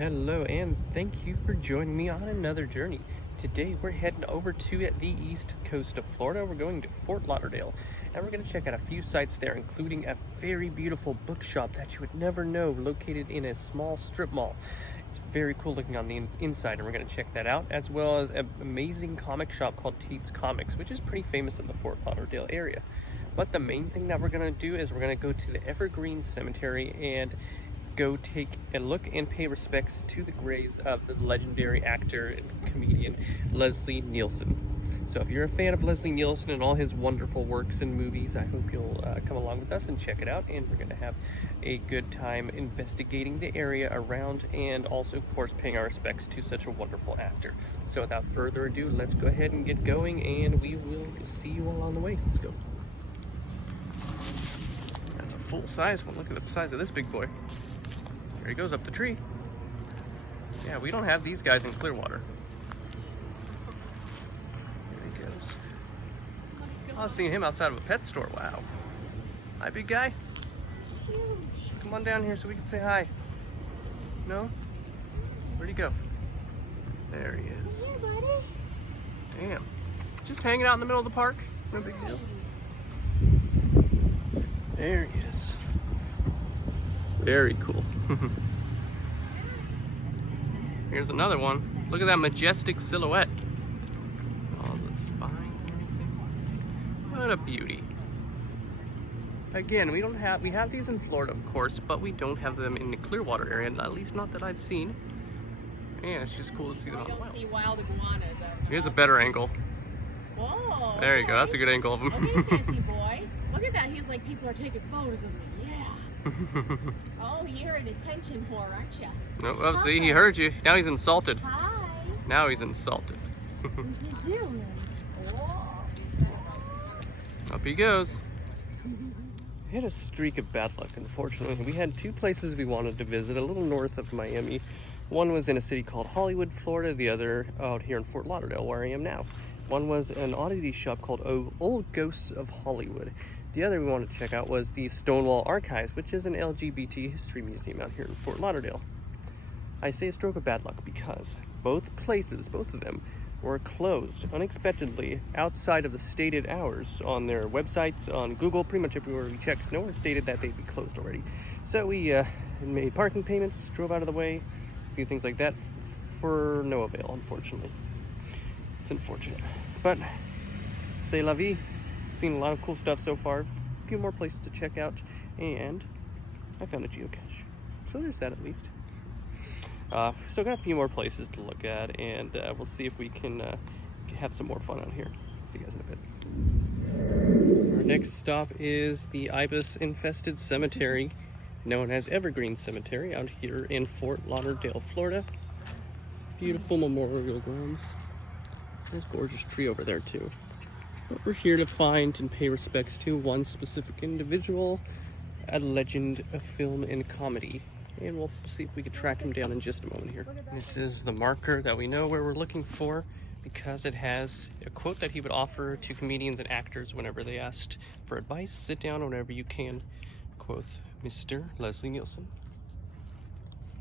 Hello, and thank you for joining me on another journey. Today we're heading over to the east coast of Florida. We're going to Fort Lauderdale, and we're going to check out a few sites there, including a very beautiful bookshop that you would never know, located in a small strip mall. It's very cool looking on the inside, and we're going to check that out, as well as an amazing comic shop called Tate's Comics, which is pretty famous in the Fort Lauderdale area. But the main thing that we're going to do is we're going to go to the Evergreen Cemetery and go take a look and pay respects to the graves of the legendary actor and comedian Leslie Nielsen. So if you're a fan of Leslie Nielsen and all his wonderful works and movies, I hope you'll come along with us and check it out. And we're going to have a good time investigating the area around, and also, of course, paying our respects to such a wonderful actor. So without further ado, let's go ahead and get going, and we will see you all on the way. Let's go. That's a full-size one. Look at the size of this big boy. There he goes up the tree. Yeah, we don't have these guys in Clearwater. There he goes. I was seeing him outside of a pet store. Wow. Hi, big guy. Come on down here so we can say hi. No? Where'd he go? There he is. Here, buddy. Damn. Just hanging out in the middle of the park. No big deal. There he is. Very cool. Here's another one. Look at that majestic silhouette. All the spines and everything. What a beauty. Again, we have these in Florida, of course, but we don't have them in the Clearwater area, at least not that I've seen. Yeah, it's just cool to see them. We don't see wild iguanas. Here's a better angle. Whoa. There you go. That's a good angle of him. Okay, fancy boy. Look at that. He's like, people are taking photos of me. Yeah. Oh, you're an attention whore, aren't you? No, oh, see, he heard you. Now he's insulted. Hi. Now he's insulted. What you doing? Up he goes. We had a streak of bad luck, unfortunately. We had two places we wanted to visit, a little north of Miami. One was in a city called Hollywood, Florida. The other out here in Fort Lauderdale, where I am now. One was an oddity shop called Old Ghosts of Hollywood. The other we wanted to check out was the Stonewall Archives, which is an LGBT history museum out here in Fort Lauderdale. I say a stroke of bad luck because both of them, were closed unexpectedly outside of the stated hours on their websites, on Google, pretty much everywhere we checked. Nowhere stated that they'd be closed already. So we made parking payments, drove out of the way, a few things like that, for no avail, unfortunately. It's unfortunate. But, c'est la vie. Seen a lot of cool stuff so far, a few more places to check out, and I found a geocache. So there's that at least. Still got a few more places to look at, and we'll see if we can have some more fun out here. See you guys in a bit. Our next stop is the ibis-infested cemetery, known as Evergreen Cemetery, out here in Fort Lauderdale, Florida. Beautiful memorial grounds. There's a gorgeous tree over there too. But we're here to find and pay respects to one specific individual, a legend of film and comedy. And we'll see if we can track him down in just a moment here. This is the marker that we know where we're looking for, because it has a quote that he would offer to comedians and actors whenever they asked for advice. Sit down whenever you can. Quote, Mr. Leslie Nielsen.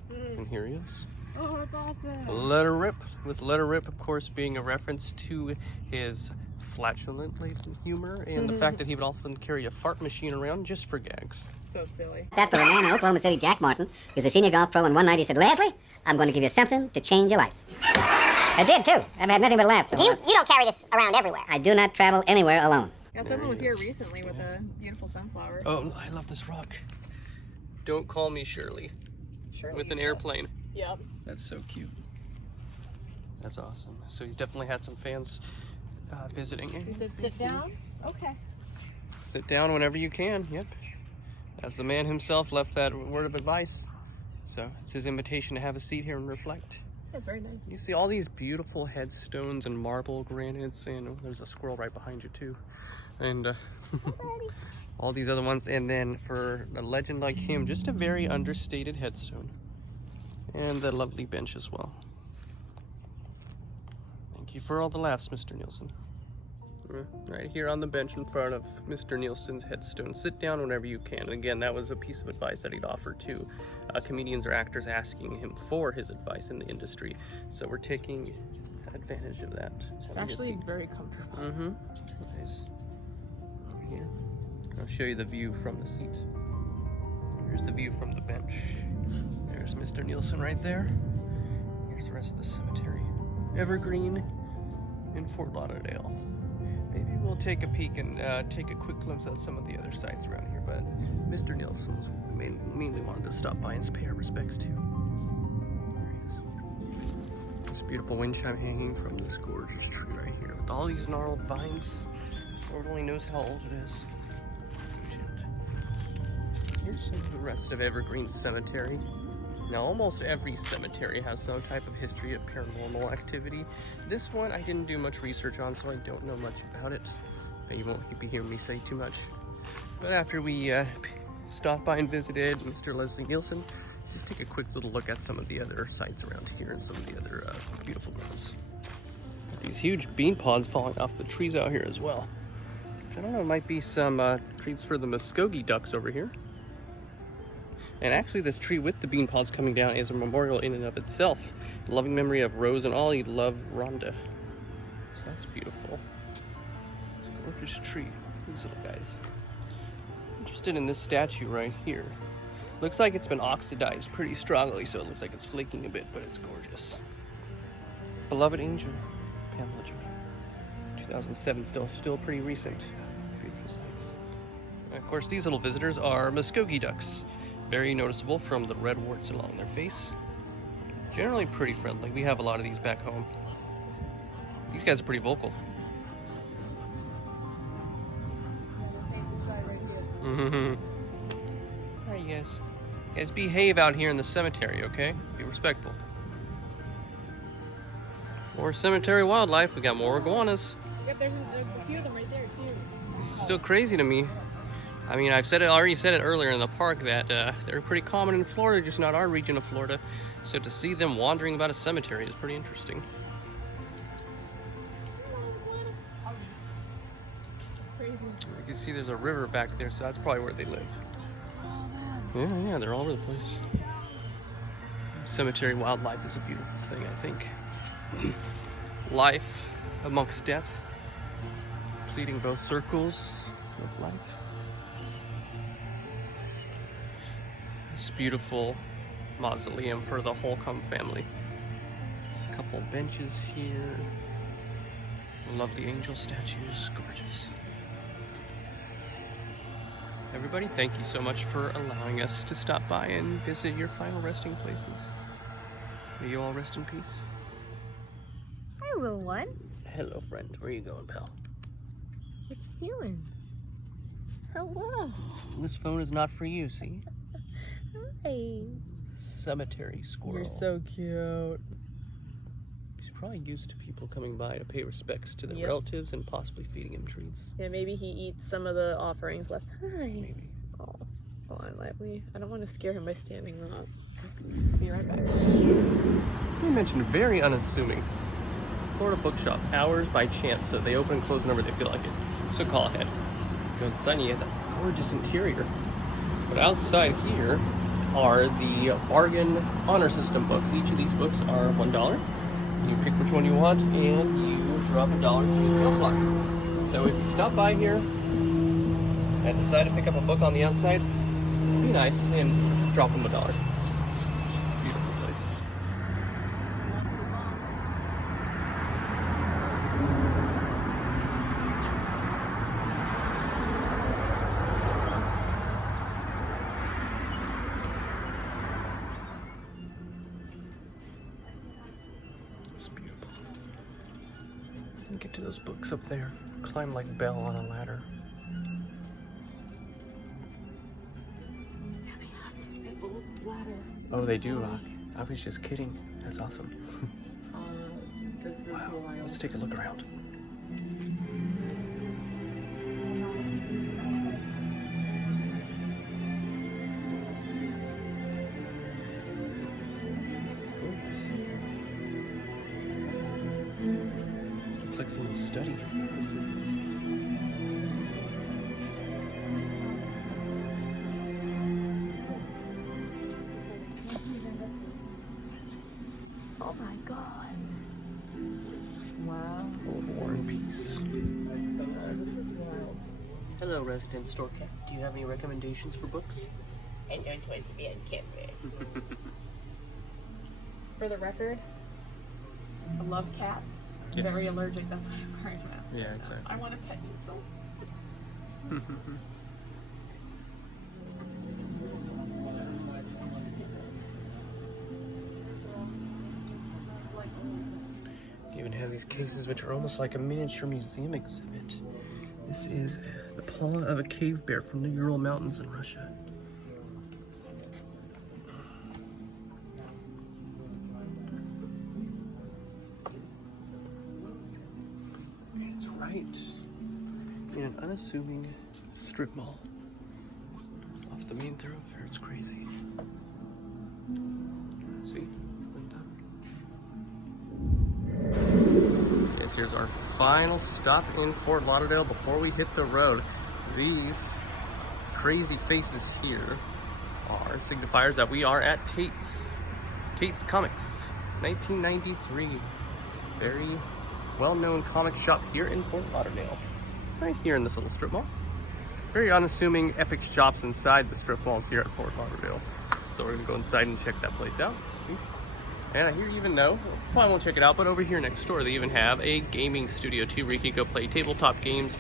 And here he is. Oh, that's awesome. Let her rip, with let her rip, of course, being a reference to his flatulent-laden humor and the fact that he would often carry a fart machine around just for gags. So silly. That for a man in Oklahoma City, Jack Martin, who's a senior golf pro, and one night he said, Leslie, I'm going to give you something to change your life. I did, too. I've had nothing but laughs. So You don't carry this around everywhere. I do not travel anywhere alone. Yeah, someone was here recently with a beautiful sunflower. Oh, I love this rock. Don't call me Shirley. Shirley, With an you airplane. just- Yep. That's so cute. That's awesome. So he's definitely had some fans visiting. He said, sit down? Okay. Sit down whenever you can, yep. As the man himself left that word of advice. So it's his invitation to have a seat here and reflect. That's very nice. You see all these beautiful headstones and marble granites, and there's a squirrel right behind you too. And all these other ones. And then for a legend like him, just a very understated headstone. And a lovely bench as well. Thank you for all the laughs, Mr. Nielsen. Right here on the bench in front of Mr. Nielsen's headstone. Sit down whenever you can. And again, that was a piece of advice that he'd offer to comedians or actors asking him for his advice in the industry. So we're taking advantage of that. It's actually very comfortable. Mm-hmm. Nice. Over here. I'll show you the view from the seat. Here's the view from the bench. There's Mr. Nielsen right there. Here's the rest of the cemetery. Evergreen in Fort Lauderdale. Maybe we'll take a peek and take a quick glimpse at some of the other sites around here, but Mr. Nielsen's mainly wanted to stop by and pay our respects to. There he is. This beautiful wind chime hanging from this gorgeous tree right here with all these gnarled vines. Lord only knows how old it is. Here's some of the rest of Evergreen Cemetery. Now, almost every cemetery has some type of history of paranormal activity. This one I didn't do much research on, so I don't know much about it. But you won't be hearing me say too much. But after we stopped by and visited Mr. Leslie Nielsen, just take a quick little look at some of the other sites around here and some of the other beautiful ones. These huge bean pods falling off the trees out here as well. I don't know, it might be some treats for the Muskogee ducks over here. And actually this tree with the bean pods coming down is a memorial in and of itself. Loving memory of Rose and Ollie love Rhonda. So that's beautiful. It's a gorgeous tree. These little guys. Interested in this statue right here. Looks like it's been oxidized pretty strongly, so it looks like it's flaking a bit, but it's gorgeous. Beloved Angel, Pamela Joy. 2007, still pretty recent. Beautiful sights. And of course, these little visitors are Muskogee ducks. Very noticeable from the red warts along their face. Generally pretty friendly. We have a lot of these back home. These guys are pretty vocal. Alright, you guys. You guys behave out here in the cemetery, okay? Be respectful. More cemetery wildlife. We got more iguanas. Yep, there's a few of them right there too. It's still crazy to me. I mean, already said it earlier in the park that they're pretty common in Florida, just not our region of Florida. So to see them wandering about a cemetery is pretty interesting. Crazy. You can see there's a river back there, so that's probably where they live. Yeah, they're all over the place. Cemetery wildlife is a beautiful thing, I think. Life amongst death, completing both circles of life. This beautiful mausoleum for the Holcomb family. A couple benches here. Love the angel statues, gorgeous. Everybody, thank you so much for allowing us to stop by and visit your final resting places. May you all rest in peace. Hi, little one. Hello, friend. Where are you going, pal? What you doing? Hello. This phone is not for you, see? Hi. Cemetery squirrel. You're so cute. He's probably used to people coming by to pay respects to their Yep. relatives and possibly feeding him treats. Yeah, maybe he eats some of the offerings left. Hi. Maybe. Oh, fine, let me. I don't want to scare him by standing up. Be right back. You mentioned very unassuming. Florida Bookshop, hours by chance, so they open and close whenever they feel like it. So call ahead. Go inside, you have that gorgeous interior. But outside here are the bargain honor system books. Each of these books are $1. You pick which one you want, and you drop $1 into the mail slot. So if you stop by here and decide to pick up a book on the outside, be nice and drop them $1. Beautiful place. It's beautiful. Get to those books up there. Climb like Belle on a ladder. Oh, they do rock. I was just kidding. That's awesome. This is Wow. wild. Let's take a look around. Looks like a little study. Oh my god. Wow. A little War and Peace. This is wild. Hello, resident store cat. Do you have any recommendations for books? I don't want to be on camera. For the record, I love cats. Yes. Very allergic. That's why I'm wearing a mask. Yeah, right now. exactly. I want to pet you so. You even have these cases which are almost like a miniature museum exhibit. This is the paw of a cave bear from the Ural Mountains in Russia. It's right in an unassuming strip mall off the main thoroughfare. It's crazy. See? Yes, here's our final stop in Fort Lauderdale before we hit the road. These crazy faces here are signifiers that we are at Tate's. Tate's Comics, 1993. Very well-known comic shop here in Fort Lauderdale. Right here in this little strip mall. Very unassuming, epic shops inside the strip malls here at Fort Lauderdale. So we're gonna go inside and check that place out. See? And I hear you even know, probably won't check it out, but over here next door they even have a gaming studio too, where you can go play tabletop games,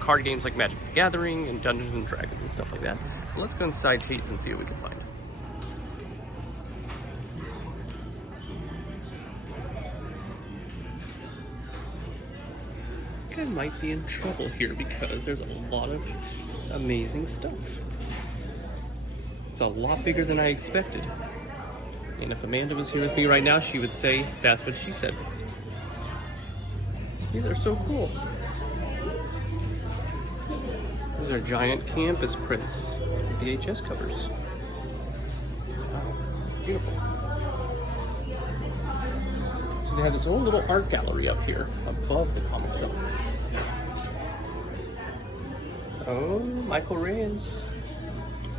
card games like Magic the Gathering and Dungeons and Dragons and stuff like that. But let's go inside Tate's and see what we can find. I think I might be in trouble here because there's a lot of amazing stuff. It's a lot bigger than I expected. And if Amanda was here with me right now, she would say that's what she said. These are so cool. These are giant campus prints, VHS covers. Wow, beautiful. So they have this whole little art gallery up here above the comic shop. Oh, Michael Reyes.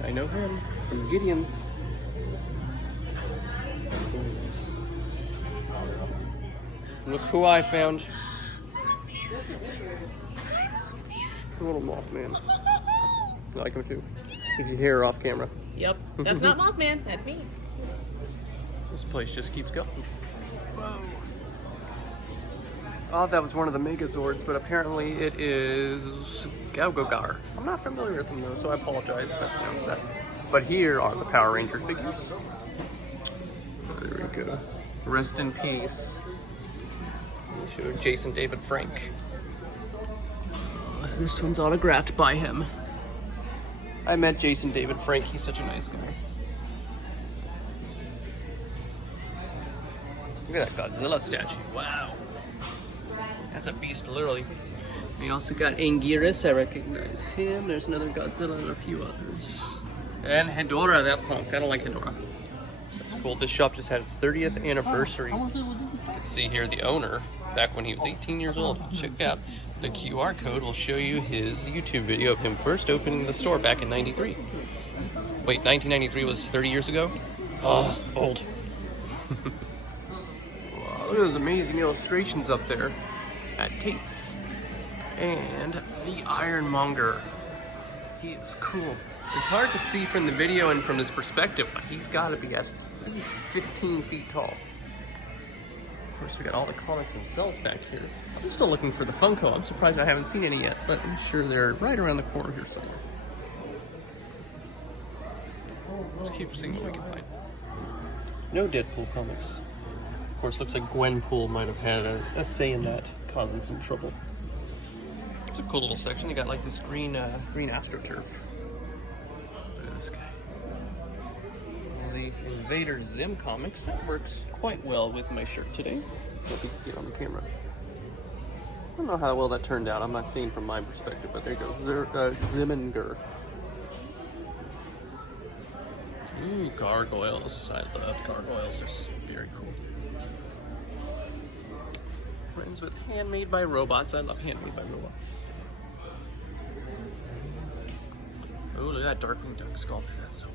I know him from Gideon's. Look who I found. A little Mothman. I like him too. If you hear her off camera. Yep. That's not Mothman. That's me. This place just keeps going. Whoa. Oh, that was one of the Megazords, but apparently it is Gaugogar. I'm not familiar with them though, so I apologize if I pronounced that. But here are the Power Ranger figures. There we go. Rest in peace. Show Jason David Frank. This one's autographed by him. I met Jason David Frank. He's such a nice guy. Look at that Godzilla statue. Wow. That's a beast, literally. We also got Anguirus. I recognize him. There's another Godzilla and a few others. And Hedorah, that punk. I don't like Hedorah. That's cool. This shop just had its 30th anniversary. You can see here the owner, back when he was 18 years old. Check out the QR code will show you his YouTube video of him first opening the store back in 93. Wait, 1993 was 30 years ago? Oh, old. Wow, look at those amazing illustrations up there at Tate's. And the Ironmonger. He is cool. It's hard to see from the video and from this perspective, but he's got to be at least 15 feet tall. Of course, we got all the comics themselves back here. I'm still looking for the Funko. I'm surprised I haven't seen any yet, but I'm sure they're right around the corner here somewhere. Let's keep seeing what we can find. No Deadpool comics. Of course, looks like Gwenpool might have had a say in that, causing some trouble. It's a cool little section. You got like this green AstroTurf. Look at this guy. The Invader Zim comics. That works quite well with my shirt today. Hope you can see it on the camera. I don't know how well that turned out. I'm not seeing from my perspective, but there goes Ziminger. Ooh, gargoyles. I love gargoyles. They're very cool. Friends with Handmade by robots. I love handmade by robots. Oh, look at that Darkwing Duck sculpture. That's so cool.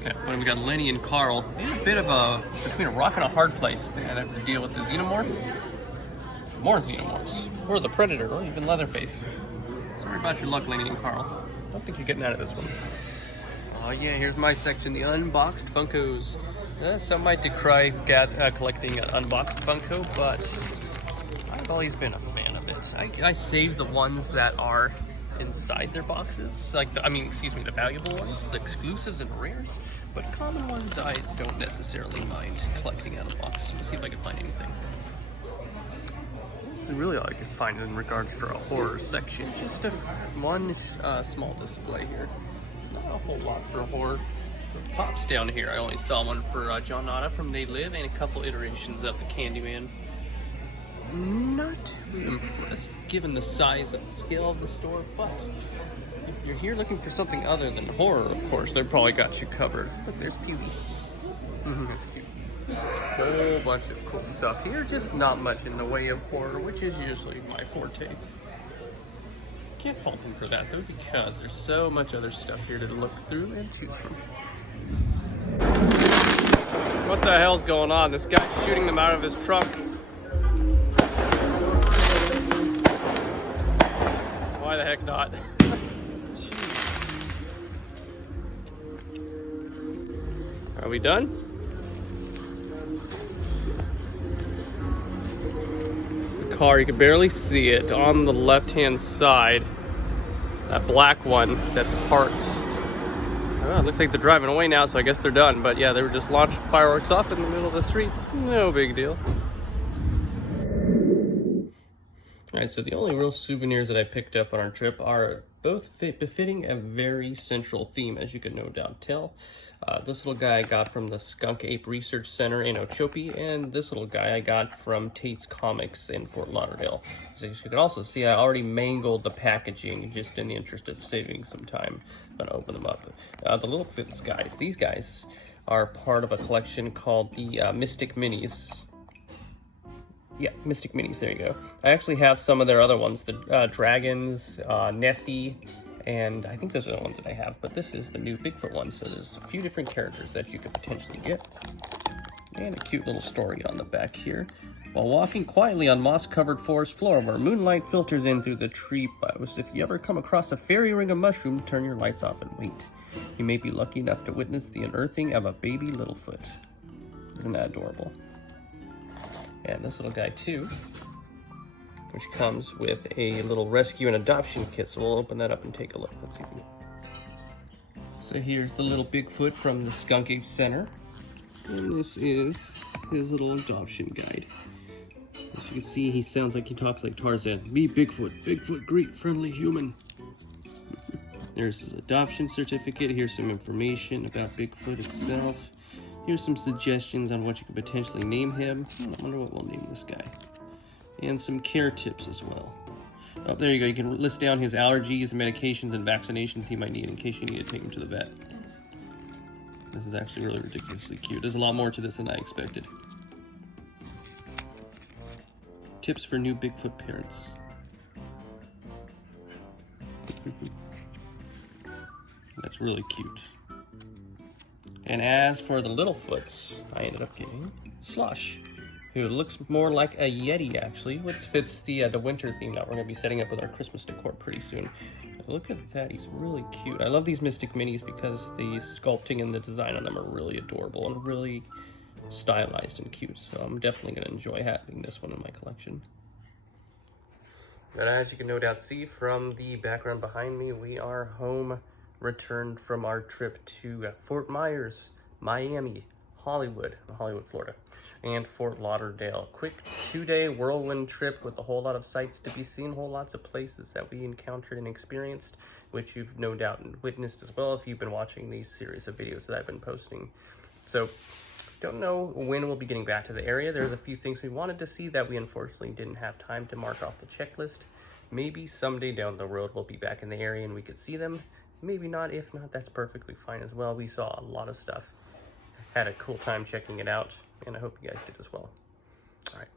Okay, then we got Lenny and Carl. Maybe a bit of a, between a rock and a hard place. They have to deal with the xenomorph. More xenomorphs. Or the Predator, or even Leatherface. Sorry about your luck, Lenny and Carl. I don't think you're getting out of this one. Oh yeah, here's my section, the unboxed Funkos. Some might decry collecting an unboxed Funko, but I've always been a fan of it. I save the ones that are inside their boxes, like the valuable ones, the exclusives and rares, but common ones I don't necessarily mind collecting out of boxes. Let's see if I can find anything. This is really all I can find in regards for a horror section. Just one small display here. Not a whole lot for horror. For pops down here, I only saw one for John Nada from They Live and a couple iterations of the Candyman. Not too impressed given the size and scale of the store, but if you're here looking for something other than horror, of course, they've probably got you covered. Look, there's Pewee. That's cute. Whole bunch of cool stuff here, just not much in the way of horror, which is usually my forte. Can't fault them for that though, because there's so much other stuff here to look through and choose from. What the hell's going on? This guy's shooting them out of his trunk. Why the heck not? Are we done? The car, you can barely see it on the left-hand side. That black one that's parked. Oh, it looks like they're driving away now, so I guess they're done. But yeah, they were just launching fireworks off in the middle of the street. No big deal. Alright, so the only real souvenirs that I picked up on our trip are both befitting a very central theme, as you can no doubt tell. This little guy I got from the Skunk Ape Research Center in Okeechobee, and this little guy I got from Tate's Comics in Fort Lauderdale. So as you can also see, I already mangled the packaging just in the interest of saving some time. I'm gonna open them up. The Little Fits guys, these guys are part of a collection called the Mystic Minis. Yeah, Mystic Minis, there you go. I actually have some of their other ones, the Dragons, Nessie, and I think those are the ones that I have, but this is the new Bigfoot one, so there's a few different characters that you could potentially get. And a cute little story on the back here. While walking quietly on moss-covered forest floor where moonlight filters in through the tree boughs, if you ever come across a fairy ring of mushroom, turn your lights off and wait. You may be lucky enough to witness the unearthing of a baby Littlefoot. Isn't that adorable? And this little guy too, which comes with a little rescue and adoption kit. So we'll open that up and take a look. Let's see if we can. So here's the little Bigfoot from the Skunk Ape Center. And this is his little adoption guide. As you can see, he sounds like he talks like Tarzan. Me, Bigfoot. Bigfoot, great, friendly human. There's his adoption certificate. Here's some information about Bigfoot itself. Here's some suggestions on what you could potentially name him. I wonder what we'll name this guy. And some care tips as well. Oh, there you go. You can list down his allergies, medications, and vaccinations he might need in case you need to take him to the vet. This is actually really ridiculously cute. There's a lot more to this than I expected. Tips for new Bigfoot parents. That's really cute. And as for the Littlefoots, I ended up getting Slush, who looks more like a Yeti actually, which fits the winter theme that we're going to be setting up with our Christmas decor pretty soon. Look at that, he's really cute. I love these Mystic Minis because the sculpting and the design on them are really adorable and really stylized and cute. So I'm definitely going to enjoy having this one in my collection. And as you can no doubt see from the background behind me, we are home, returned from our trip to Fort Myers, Miami, Hollywood, Florida, and Fort Lauderdale. Quick 2-day whirlwind trip with a whole lot of sights to be seen, whole lots of places that we encountered and experienced, which you've no doubt witnessed as well if you've been watching these series of videos that I've been posting. So, don't know when we'll be getting back to the area. There's a few things we wanted to see that we unfortunately didn't have time to mark off the checklist. Maybe someday down the road we'll be back in the area and we could see them. Maybe not. If not, that's perfectly fine as well. We saw a lot of stuff. Had a cool time checking it out, and I hope you guys did as well. All right.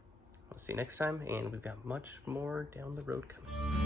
I'll see you next time, and we've got much more down the road coming.